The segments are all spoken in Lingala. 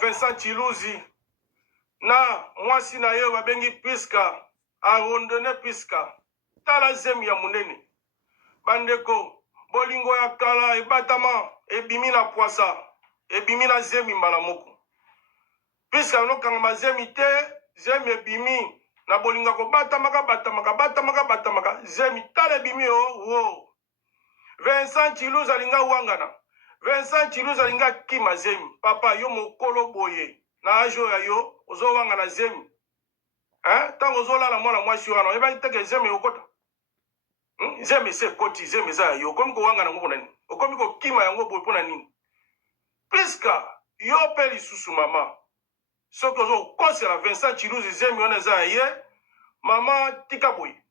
Vincent Chiluzi na mwasi na ye babengi Priska arondone Priska tala zemi ya munene bandeko bolingo ya kala ebatama ebimi na poisa ebimi na zemi mbala moko Priska nokanga mazemi te zemi ebimi na bolinga ko batamaka zemi tala ebimi wo Vincent Chiluzi alinga wangana Vincent Chiluzi alinga kima zemi papa yo mokolo boye na ajo ya yo ozo wanga na zemi tango ozo la mwana mwasi wana eba teke zemi okota zemi se koti zemi za yo okomi ko wanga na ngo nani okomi ko kima yango boye pona nini Priska yo pe lisusu mama soki ozo kosela Vincent Chiluzi zemi wana za ye mama tika boye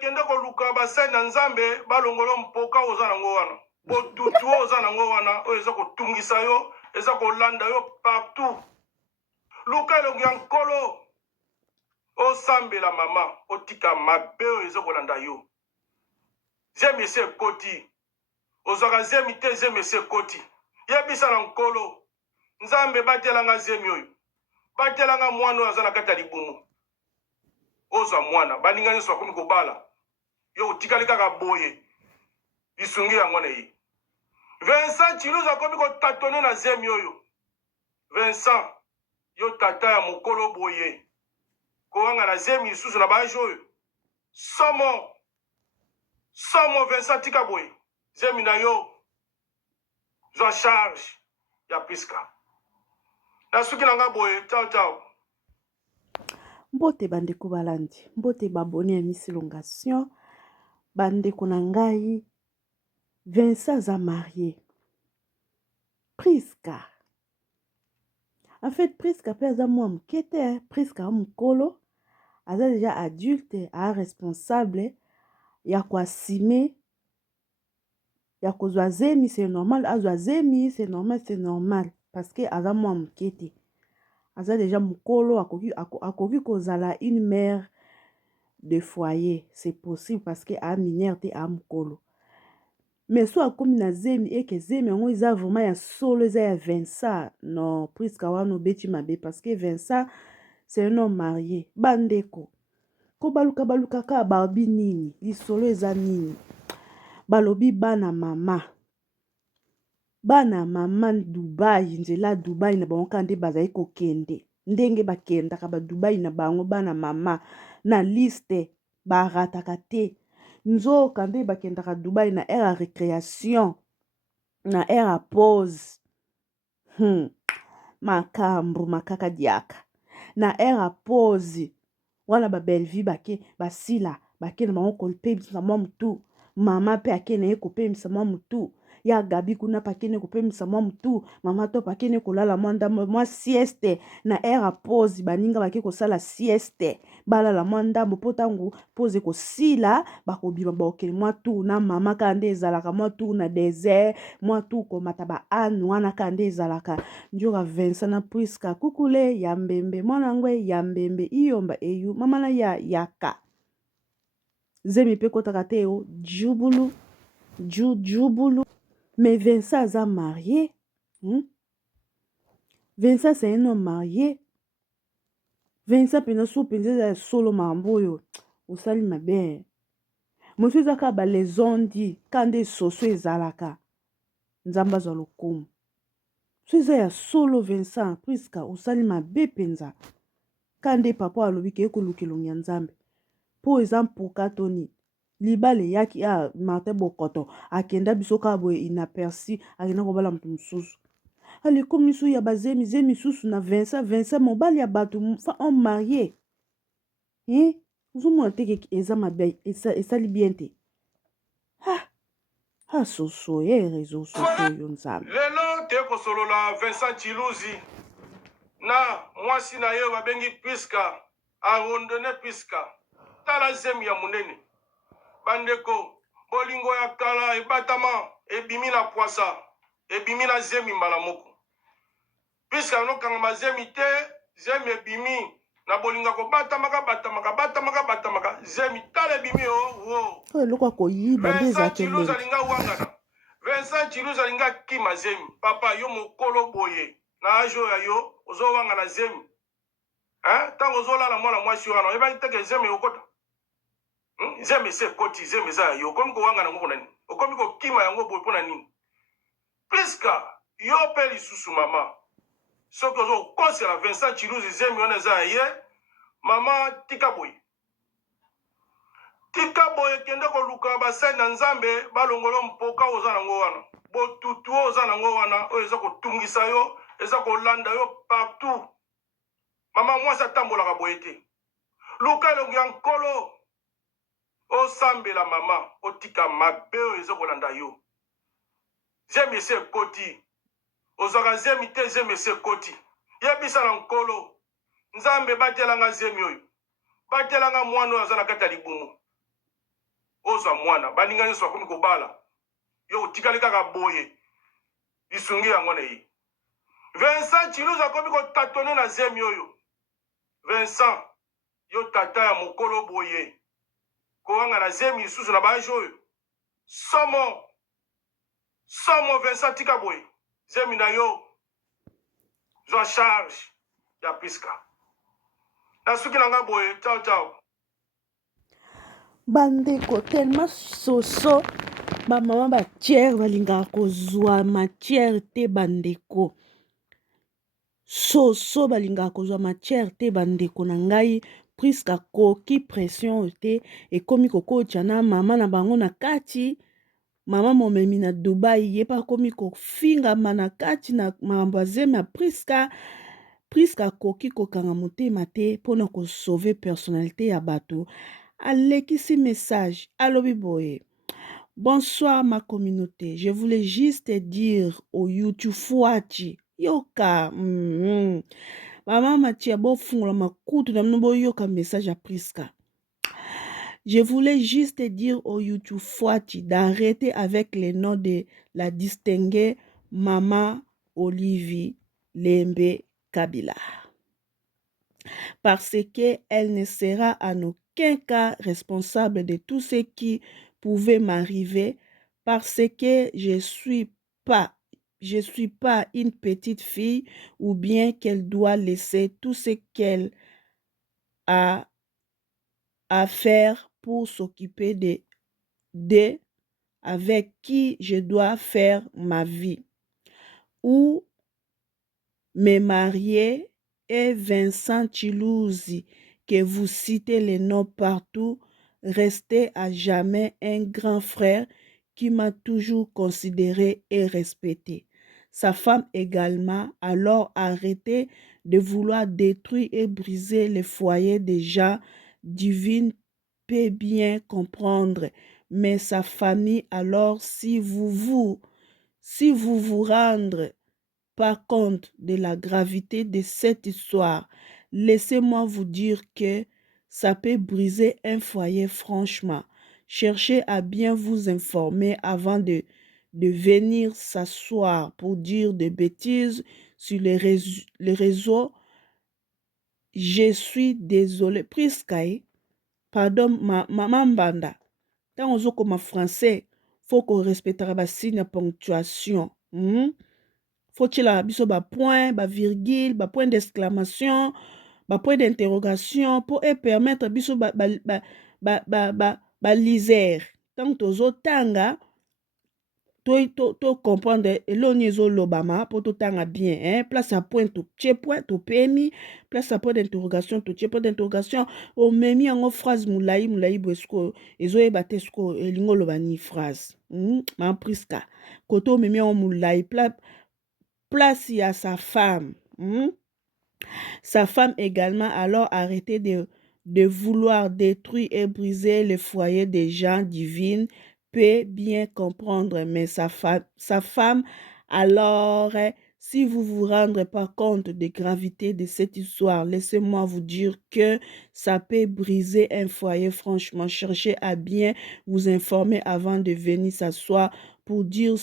kende koluka basai na nzambe balongolo mpoka oza nango wana botutu oza nango wana oyo eza kotungisa yo eza kolanda yo partout luka elongi ya nkolo osambela mama otika mabe oyo eza kolanda yo zemi ese ekoti ozwaka zemi te zemi ese ekoti yebisa na nkolo nzambe batelanga zemi oyo batelanga mwana oyo aza na kati ya libumu ozwa mwana baninga nyonso bakomi kobala yo otikali kaka boye lisungi yango na ye Vincent Chiluzi akomi kotatone na zemi oyo Vincent yo tata ya mokolo boye kowanga na zemi lisusu na bajo oyo somo Vincent tika boye zemi na yo zwa charge ya Priska na suki na nga boye ciao mbote bandeko balandi mbote babone ya misilongation bandeko na ngai Vincent aza marié Priska en fait Priska pe aza mwa moke te Priska a mokolo aza déjà adulte a responsable ya koasime ya kozwa zemi c'est normal azwa zemi c'est normal parce que aza mwa moke te aza déjà mokolo akoki kozala une mère de foyer c'est possible parce que a mineur te a mokolo mais so akomi na zemi eke zemi yango eza vraiment ya solo eza ya Vincent non Priska wana obeti mabe parce que Vincent c'est un homme marié bandeko ko baluka kaka babi nini lisolo eza nini balobi bana mama Dubai nzela Dubai na bango kaka nde bazali kokende ndenge bakendaka ba Dubai na bango bana mama na liste barataka te nzoka nde bakendaka Dubai na aire ya récréation na aire ya pause makambo makaka diaka na aire ya pause wana ba Bellevue basila bakende bango kopemisa mwa mutu mama pe akende ye kopemisa mwa mutu ya Gabi kuna pakene kopemisa mwa mutu mama to pakene kolala mwa ndambo mwa sieste na aire ya pause baninga bake kosala sieste balala mwa ndambo po tango pause kosila bakobima bakokende mwa tu na mama kaka nde ezalaka mwa tu na désert mwa tu komata ba ane wana kaka nde ezalaka njoka Vincent na Priska kukule ya mbembe mwana ngwe ya mbembe iyomba eyu mama na ya yaka zemi pe kotaka te yo jubulu jubulu mais Vincent aza marié Vincent c'est un homme marié Vincent pena so penza ya solo mambo oyo osali mabe mosu ezaka ba lezondi kande soso ezalaka nzamba azwa lokumu so eza ya solo Vincent Priska osali mabe penza kande papa alobi ke ekolukelongi ya nzambe po eza mpoka toni libale yaki a Martin Bokoto akenda biso kaka boye inaperci akenda kobala moto mosusu alikomi so ya bazemi susu na Vincent mobali ya bato homme marié ozomona te eza mabe esali bien te soso ye réseau soso yo nzambe lelo te kosolola Vincent Chiluzi na mwasi na ye babengi Priska arondone Priska tala zemi ya munene bandeko bolingo ya kala ebatama ebimi na poisa ebimi na zemi mbala moko Priska nokanga mazemi te zemi ebimi na bolinga ko batamaka zemi tala ebimi wo eloko akoyiba nde ezalaka Vincent Chiluzi alinga wangana Vincent Chiluza linga kima zemi. Papa yo mokolo boye. Na ajo ya yo. Ozo wanga na zemi. Tango ozo la mwana mwasi wana. Eba iteke zemi yokota. Zemi se koti. Zemi za yo. Okomi ko wanga na ngoko nani. Okomi ko kima yango boye pona nini. Pliska. Yo pe lisusu mama. Soki ozo kosela Vincent Chiluza zemi wana za ye. Mama tika boye. Tika boye kende koluka basai na nzambe balongolo mpoka oza nango wana. Botutu oza nango wana oyo eza kotungisa yo, eza kolanda yo partout. Mama mwasi atambolaka boye te. Luka elongi ya nkolo osambela mama otika mabe oyo eza kolanda yo. Zemi ese ekoti. Ozaka zemi te zemi ese ekoti. Yebisa na nkolo. Nzambe batelanga zemi oyo. Batelanga mwana oyo aza na kati ya libumu. Ozwa mwana baninga nyonso bakomi kobala yo otikali kaka boye lisungi yango na ye. Vincent Chiluza akomi kotatone na zemi oyo. Vincent yo tata ya mokolo boye kowanga na zemi lisusu na baage oyo. Somo Vincent tika boye zemi na yo zwa charge ya Priska. Na suki na nga boye ciao. Bandeko tellement soso bamama batiere balingaka kozwa matière te bandeko. Soso balingaka kozwa matière te bandeko na ngai. Priska koki pression te ekomi kokocha na mama na bango na kati. Mama momemi na Dubai ye pa komi kofingama na kati na mambo azemi ya Priska. Priska koki kokanga motema te mpona kosauve personnalité ya bato. Alekisi message alobi boye. Bonsoir ma communauté. Je voulais juste dire au YouTube Fouachi yoka Maman Matia bofungola makutu na mno yoka message à Priska. Je voulais juste dire au YouTube Fouachi d'arrêter avec les noms de la distinguée Maman Olivier Lembe Kabila. Parce qu'elle ne sera en aucun cas responsable de tout ce qui pouvait m'arriver, parce que je suis pas une petite fille, ou bien qu'elle doit laisser tout ce qu'elle a à faire pour s'occuper de avec qui je dois faire ma vie, ou me marier. Et Vincent Chiluza, que vous citez les noms partout, restait à jamais un grand frère qui m'a toujours considéré et respecté. Sa femme également, alors arrêtez de vouloir détruire et briser le foyer des gens. Divine peut bien comprendre, mais sa famille, alors si vous vous rendez par compte de la gravité de cette histoire, laissez-moi vous dire que ça peut briser un foyer franchement. Cherchez à bien vous informer avant de venir s'asseoir pour dire des bêtises sur les réseaux. Je suis désolé. Priska, pardon, maman Mbanda. Quand on dit comme français, faut qu'on respecte la signe ponctuation. Faut-il la biso ba point, ba virgule, ba point d'exclamation, ba point d'interrogation pour permettre biso ba lisère. Tant tozo tanga to comprendre eloni zo lobama pour to tanga bien, place à point to tche point to pemi, place à point d'interrogation to tche point d'interrogation o memi en phrase moulai bwesko ezo e batesko elingo lobani phrase. Ma Priska koto memi en moulai place à sa femme. Sa femme également, alors arrêtez de vouloir détruire et briser le foyer des gens divines, peut bien comprendre, mais sa femme, alors, si vous vous rendez pas compte de la gravité de cette histoire, laissez-moi vous dire que ça peut briser un foyer. Franchement, cherchez à bien vous informer avant de venir s'asseoir pour dire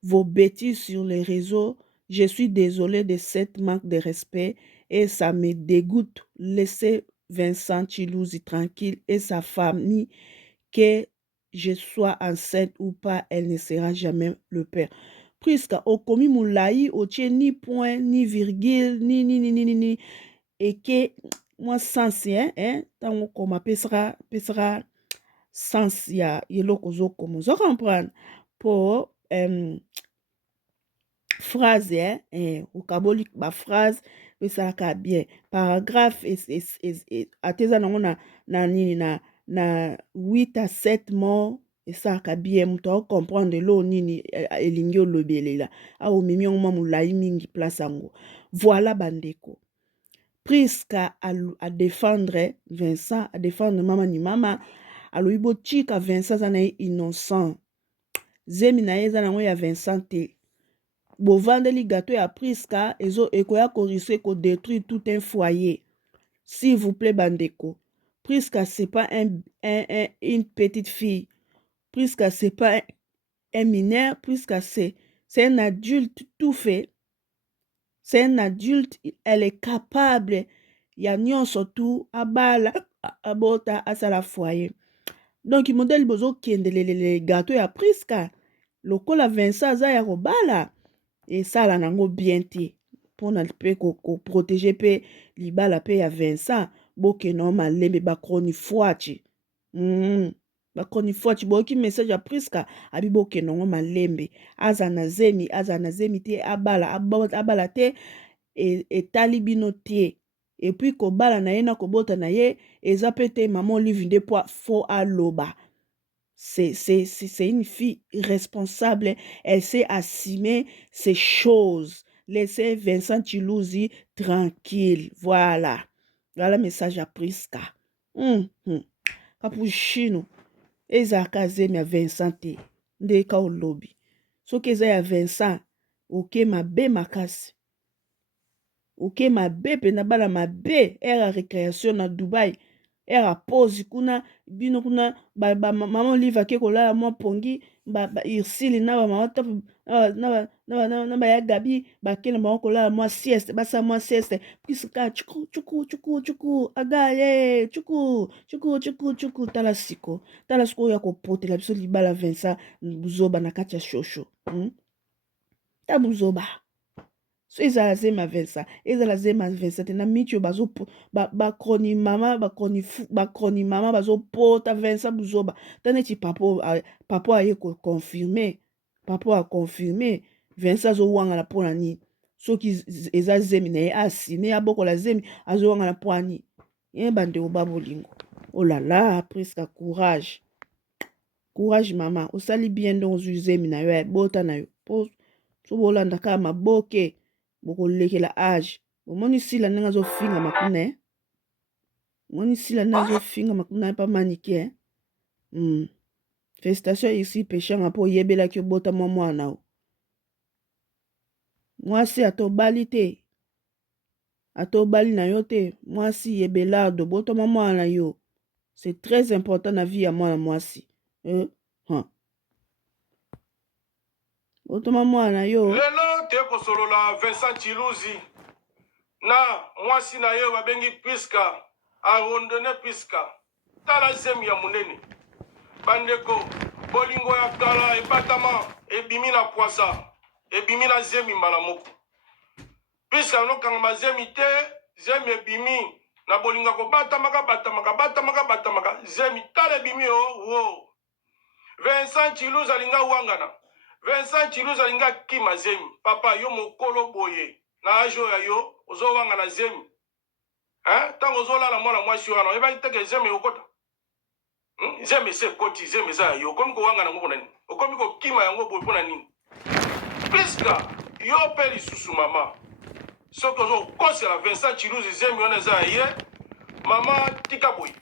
vos bêtises sur les réseaux. Je suis désolée de cette manque de respect et ça me dégoûte. Laissez Vincent Chiluza tranquille et sa famille, que je sois enceinte ou pas, elle ne sera jamais le père. Puisque au commis moulaï, au tien ni point, ni virgule, ni, et que moi sens, hein, tant qu'on m'appellera, sens, ya, yeloko zo comme zo comprendre, pour, phrase, au kaboli, ma phrase, ça ka bien. Paragraphe, ateza nango na 8 à 7 mots, et ça ka bien, muto comprendre lo nini, elingi olobelela. A o mimi ngoma mulai mingi place ango. Voilà bandeko. Priska à défendre Vincent, à défendre mama ni mama, aloibo chika Vincent zana innocent. Zemi na ye zana ngo ya Vincent te. Bovandeli gâteau ya Priska ezo ekoya ko risquer ko détruire tout un foyer. S'il vous plaît bandeko. Priska c'est pas une petite fille. Priska c'est pas un mineur. Priska c'est un adulte tout fait. C'est un adulte, elle est capable. Ya nyonso tout abala abota asala foyer. Donc modèle bozo kiendelele gâteau ya Priska. Lokola Vincent aza ya kobala. Et ça là nango bien te pour na pe ko protéger pe libala pe ya Vincent boke no malembe ba kroni fuachi ba kroni fuachi boki message ya Priska abi boke no malembe azana zemi te abala te et tali bino te et puis ko bala na ye na ko bota na ye eza pe te maman livre de poids faux aloba. C'est une fille responsable. Elle sait assumer ses choses. Laissez Vincent Chilouzi tranquille. Voilà. Voilà le message à Priska. Capuchino. Ezaka zemi à Vincent te. Ndeka au lobby. So que ya Vincent. Ok mabe makasi. Ok mabe pena bala mabe. Era récréation na Dubaï. Era pose kuna bino kuna maman livre ke kolala mwa pongi irsili na mama top na ba ya gabi bakena mama kolala mwa sieste basa mwa sieste Priska chuku agaye chuku tala siko ya kopotela biso libala Vincent buzoba na kati ya shosho ta buzoba. So ezala zema Vincent na mitio bazo bakroni mama bazo pota Vincent buzoba tane ti papo aye ko confirmer papo a confirmer Vincent zo wanga la pona ni soki eza zemi na ye asine abokola zemi azo wanga la pona ni ye bande o babolingo. Oh là là, Priska courage mama osali bien donc zemi na yo bota na yo po so bolanda ka maboke bokolekela age omoni sila ndenge azofinga makuna omoni sila ndenge azofinga makuna pa manike félicitation ici peshanga mpo oyebelaki obota mwa mwana o mwasi atobali te atobali na yo te mwasi yebelardo bota mwa mwana na yo c'est très important na vie ya mwana mwasi bota mwa mwana na yo lelo te kosolola Vincent Chilouzi na mwasi na ye babengi Priska arondone Priska tala zemi ya munene bandeko bolingo ya kala ebatama ebimi na poisa ebimi na zemi mbala moko Priska nokanga zemi te zemi ebimi na bolinga batamaka zemi tala ebimi wo Vincent Chilouzi alinga wangana Vincent Chilouzi alinga kima zemi papa yo mokolo boye na ajo ya yo ozowanga na zemi tango ozolala mwana mwasi wana oyebaki teke zemi okota zemi ese ekoti zemi eza ya yo okomi kowanga nango mpona nini okomi kokima yango boye mpona nini Priska yo mpe lisusu mama soki ozokosela Vincent Chilouzi zemi wana eza ya ye mama tika boye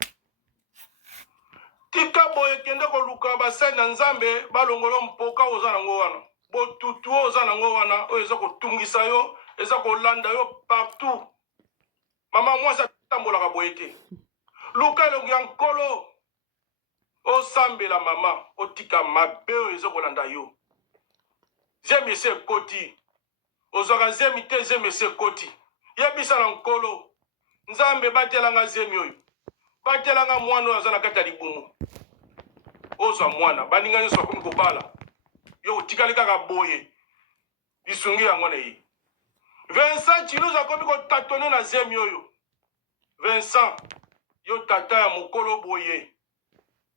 kende koluka basali na nzambe balongolo mpoka oza nango wana botutu oza nango wana oyo eza kotungisa yo eza kolanda yo partout mama mwasi atambolaka boye te luka elongi ya nkolo osambela mama otika mabe oyo eza kolanda yo zemi ese ekoti ozwaka zemi te zemi ese ekoti yebisa na nkolo nzambe batelanga zemi oyo batelanga mwana oyo aza na kati ya libumu ozwa mwana baninga nyonso bakomi kobala yo otikali kaka boye lisungi yango na ye. Vincent Chiluza akomi kotatone na zemi oyo. Vincent yo tata ya mokolo boye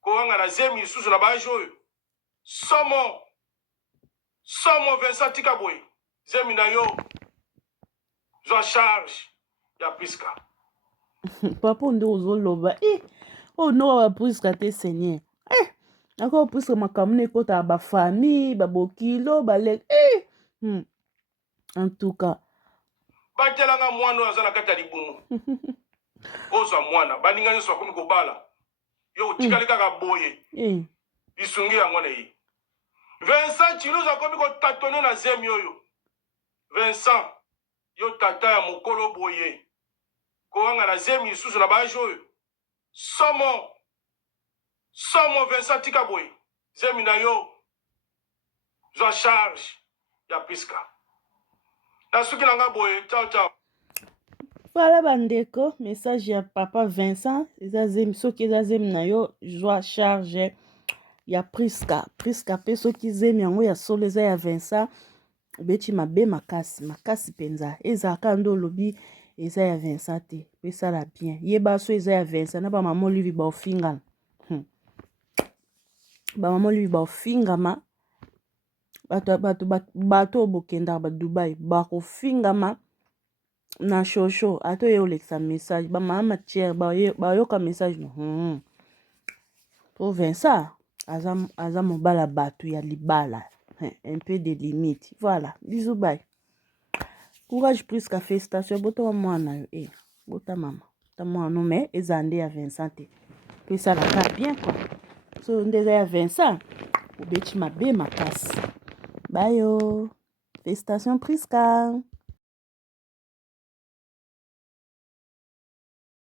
kowanga na zemi lisusu na baage oyo. Somo Vincent tika boye zemi na yo zwa charge ya Priska. Papa nde ozoloba oh no wa Priska te seigneur ako Priska makambo na ekota bafamille babokilo bale en tout cas batelanga mwana oyo aza na kati ya libumu ozwa mwana baninga nyonso bakomi kobala yo otikali kaka boye lisungi yango na ye. Vincent Chiluza akomi kotatone na zemi oyo. Vincent yo tata ya mokolo boye kowanga na zemi lisusu na baage oyo. Somo Vincent tika boye zemi na yo zwa charge ya Priska. Nasuki nanga boye ciao. Voilà bandeko message ya papa Vincent eza zemi soki eza zemi na yo zwa charge ya Priska pe soki zemi yango ya solo eza ya Vincent obeti mabe makasi penza ezalaka nde olobi eza ya Vincent te po esala bien yeba so eza ya Vincent na bamama olivi baofingana bamama olivi baofingama bato bokendaka badubai bakofingama na shosho ata oye olekisa message bamama matiere bayoka message no po Vincent aza mobala bato ya libala un peu de limite. Voilà, bisous, bye. Courage Priska, félicitations. Bota mwana yo bota mama. Ta mwana mais ezande ya Vincent te. Puis ça la va bien quoi. So ndeza ya Vincent, obeti mabe makasi. Bye yo. Félicitations Priska.